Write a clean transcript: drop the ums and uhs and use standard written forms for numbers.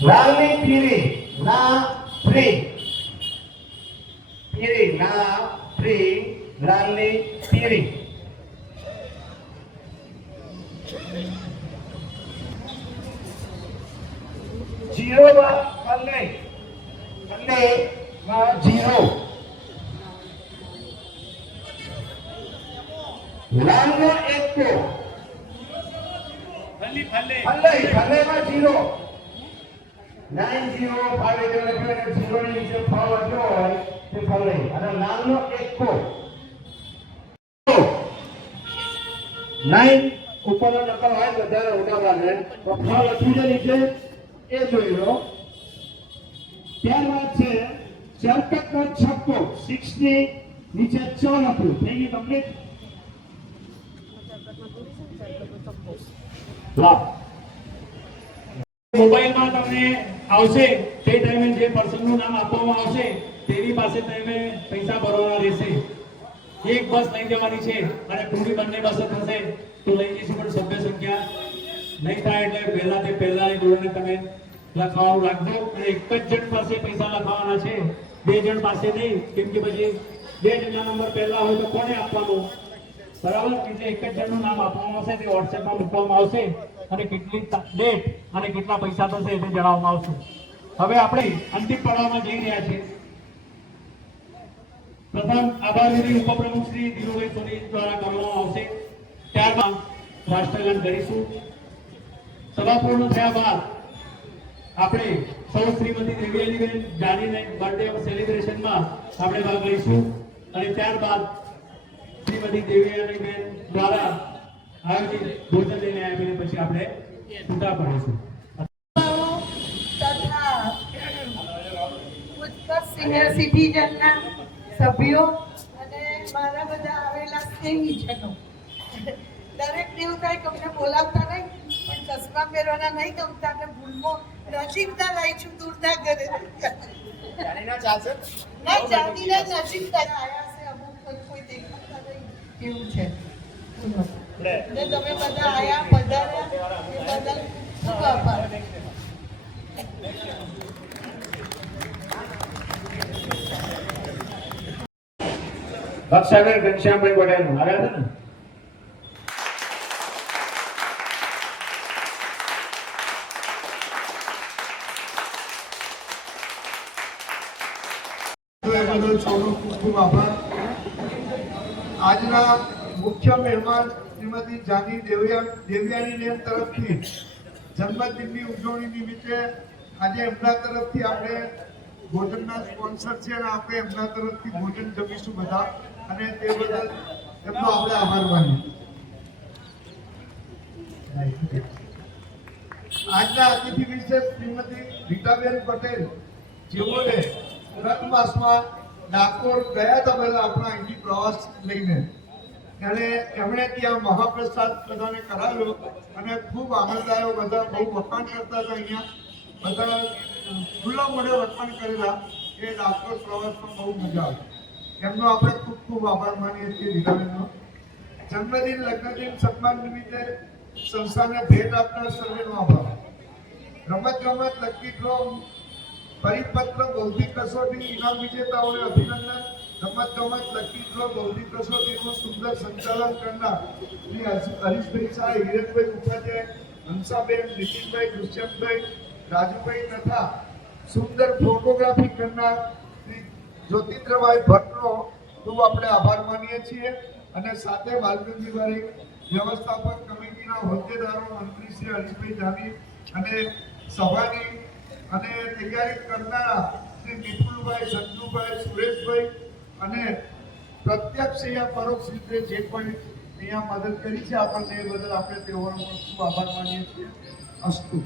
લાલની પીરી ના ફ્રી પીરી ના free લાલની પીરી zero पल्ले पल्ले zero लाल में एक को फल्ले फल्ले फल्ले में जीरो 905 जीरो नीचे फाव जो है ते फल्ले અને લાલ નો એક को 9 ઉપરનો નંબર હોય વધારે ઉડાવવાને તો ફાવ લખી દે નીચે એ જોઈ લો ત્યારબાદ છે ચરકટનો છક્કો 6 ની નીચે 4 લખ્યું થઈ ગઈ કમ્પ્લીટ મોબાઈલમાં તમને આવશે તે ટાઈમે જે પર્સનનું નામ આપવામાં આવશે તેની પાસે તમે પૈસા ભરવાના રહેશે એક બસ લઈ જવાની છે અને પૂરી બંને બસો થશે તો લઈ જઈશું પણ સભ્ય સંખ્યા નહીં થાય એટલે પહેલાની જોડે તમે લખવાનું રાખજો અને એક જ જણ પાસે પૈસા લખાવાના છે બે જણ પાસે નહીં કેમ કે પછી બે જણના નંબર પહેલા હોય તો કોને આપવાનું બરાબર એટલે એક જ જણનું નામ આપવામાં આવશે તે વોટ્સએપમાં મૂકવામાં આવશે અને કેટલી ડેટ અને કેટલા પૈસા થશે તે જણાવવામાં આવશે હવે આપણે અંતિમ પડાવમાં જઈ રહ્યા છીએ પ્રથમ આભાર વિધિ ઉપપ્રમુખ શ્રી ધીરુભાઈ સોની દ્વારા કરવામાં આવશે ત્યારબાદ રાષ્ટ્રગાન કરીશું સભા પૂર્ણ થયા બાદ આપણે સૌ શ્રીમતી દેવીયાનીબેન જાનીને બર્થડે સેલિબ્રેશનમાં આપણે ભાગ લઈશું અને ત્યારબાદ શ્રીમતી દેવીયાનીબેન દ્વારા આયોજિત ભોજન લઈને આવીને પછી આપણે છૂટા પડીશું તથા ઉત્કર્ષ સિનિયર સિટીઝનના સભ્યો અને મારા બધા આવેલા સ્નેહીજનો દરેક એવું થાય કે અમને બોલાવતા નહીં પણ ચશ્મા પહેરવાના નહીં ગમતા અને ભૂલમાં નજીકના લાવીશું દૂરના ઘરે જાણીના નજીકના આવ્યા છે અમુક કોઈ દેખાતા નહીં એવું છે એટલે તમે બધા આયા પધાર્યા એ બદલ ખૂબ આભાર ભક્ષાબેન ઘનશ્યામભાઈ પટેલ આવ્યા હતા ને સૌનો ખૂબ ખૂબ આભાર આજના મુખ્ય મહેમાન શ્રીમતી જાની દેવયાનીબેન તરફથી જન્મદિનની ઉજવણી નિમિત્તે આજે એમના તરફથી આપણે ભોજનના સ્પોન્સર છે અને આપણે એમના તરફથી ભોજન જમીશું બધા અને તે બદલ એમનો આપણે આભાર માનીએ આજના અતિથિ વિશેષ શ્રીમતી રીટાબેન પટેલ જેઓને ગત માસમાં ડાકોર ગયા હતા પહેલા આપણા અહીંથી પ્રવાસ લઈને એમણે ત્યાં મહાપ્રસાદ બધાને કરાવ્યો અને ખૂબ આનંદ આવ્યો બધા બહુ વખાણ કરતા હતા અહીંયા બધા ખુલ્લા મોઢે વખાણ કરેલા એ ડાકોર પ્રવાસમાં બહુ મજા આવી એમનો આપણે ખૂબ ખૂબ આભાર માનીએ છીએ રીટાબેનનો જન્મદિન લગ્નદિન સન્માન નિમિત્તે સંસ્થાને ભેટ આપનાર સર્વેનો આભાર રમત ગમત લકી ડ્રો પરિપત્ર બૌદ્ધિક કસોટી ઇનામ વિજેતાઓને અભિનંદન રમત ગમત લકી ડ્રો બૌદ્ધિક કસોટીનું સુંદર સંચાલન કરનાર શ્રી હરીશભાઈ શાહ હિરેનભાઈ ઉપાધ્યાય હંસાબેન નીતિનભાઈ દુષ્યંતભાઈ રાજુભાઈ તથા સુંદર ફોટોગ્રાફી કરનાર શ્રી જ્યોતિન્દ્રભાઈ ભટ્ટનો ખૂબ આપણે આભાર માનીએ છીએ અને સાથે બાલગંજીવાળી વ્યવસ્થાપક કમિટીના હોદ્દેદારો મંત્રી શ્રી હરીશભાઈ જાની અને સભાની અને તૈયારી કરનારા શ્રી વિપુલભાઈ સંજુભાઈ સુરેશભાઈ અને પ્રત્યક્ષ અહીંયા પરોક્ષ રીતે જે પણ અહીંયા મદદ કરી છે આપણને એ બદલ આપણે તેઓનો ખૂબ આભાર માનીએ છીએ અસ્તુ